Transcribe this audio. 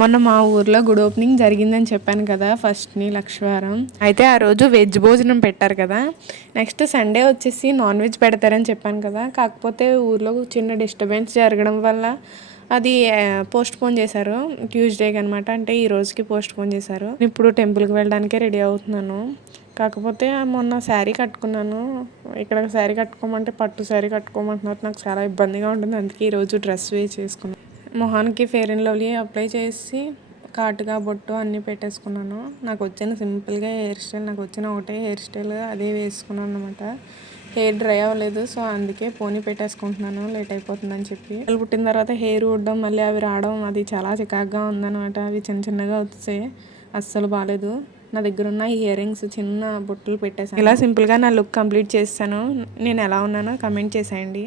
మొన్న మా ఊర్లో గుడి ఓపెనింగ్ జరిగిందని చెప్పాను కదా, ఫస్ట్ని లక్షవారం అయితే ఆ రోజు వెజ్ భోజనం పెట్టారు కదా. నెక్స్ట్ సండే వచ్చేసి నాన్ వెజ్ పెడతారని చెప్పాను కదా. కాకపోతే ఊర్లో చిన్న డిస్టర్బెన్స్ జరగడం వల్ల అది పోస్ట్ పోన్ చేశారు ట్యూస్డేకి అనమాట. అంటే ఈ రోజుకి పోస్ట్ పోన్ చేశారు. ఇప్పుడు టెంపుల్కి వెళ్ళడానికే రెడీ అవుతున్నాను. కాకపోతే మొన్న శారీ కట్టుకున్నాను. ఇక్కడ శారీ కట్టుకోమంటే పట్టు శారీ కట్టుకోమంటున్నారు. నాకు చాలా ఇబ్బందిగా ఉంటుంది. అందుకే ఈరోజు డ్రెస్ చేసుకున్నాను. మొహానికి ఫెయిర్ అండ్ లవ్లీ అప్లై చేసి కాటుగా బొట్టు అన్నీ పెట్టేసుకున్నాను. నాకు వచ్చిన సింపుల్గా హెయిర్ స్టైల్, నాకు వచ్చిన ఒకటే హెయిర్ స్టైల్ అదే వేసుకున్నాను అనమాట. హెయిర్ డ్రై అవ్వలేదు, సో అందుకే పోనీ పెట్టేసుకుంటున్నాను లేట్ అయిపోతుందని చెప్పి. పిల్లలు పుట్టిన తర్వాత హెయిర్ ఊడడం మళ్ళీ అవి రావడం అది చాలా చికాగ్గా ఉందన్నమాట. అవి చిన్న చిన్నగా వచ్చాయి, అస్సలు బాగాలేదు. నా దగ్గర ఉన్న ఇయర్ రింగ్స్ చిన్న బొట్టులు పెట్టేసాను. ఇలా సింపుల్గా నా లుక్ కంప్లీట్ చేస్తాను. నేను ఎలా ఉన్నానో కమెంట్ చేసేయండి.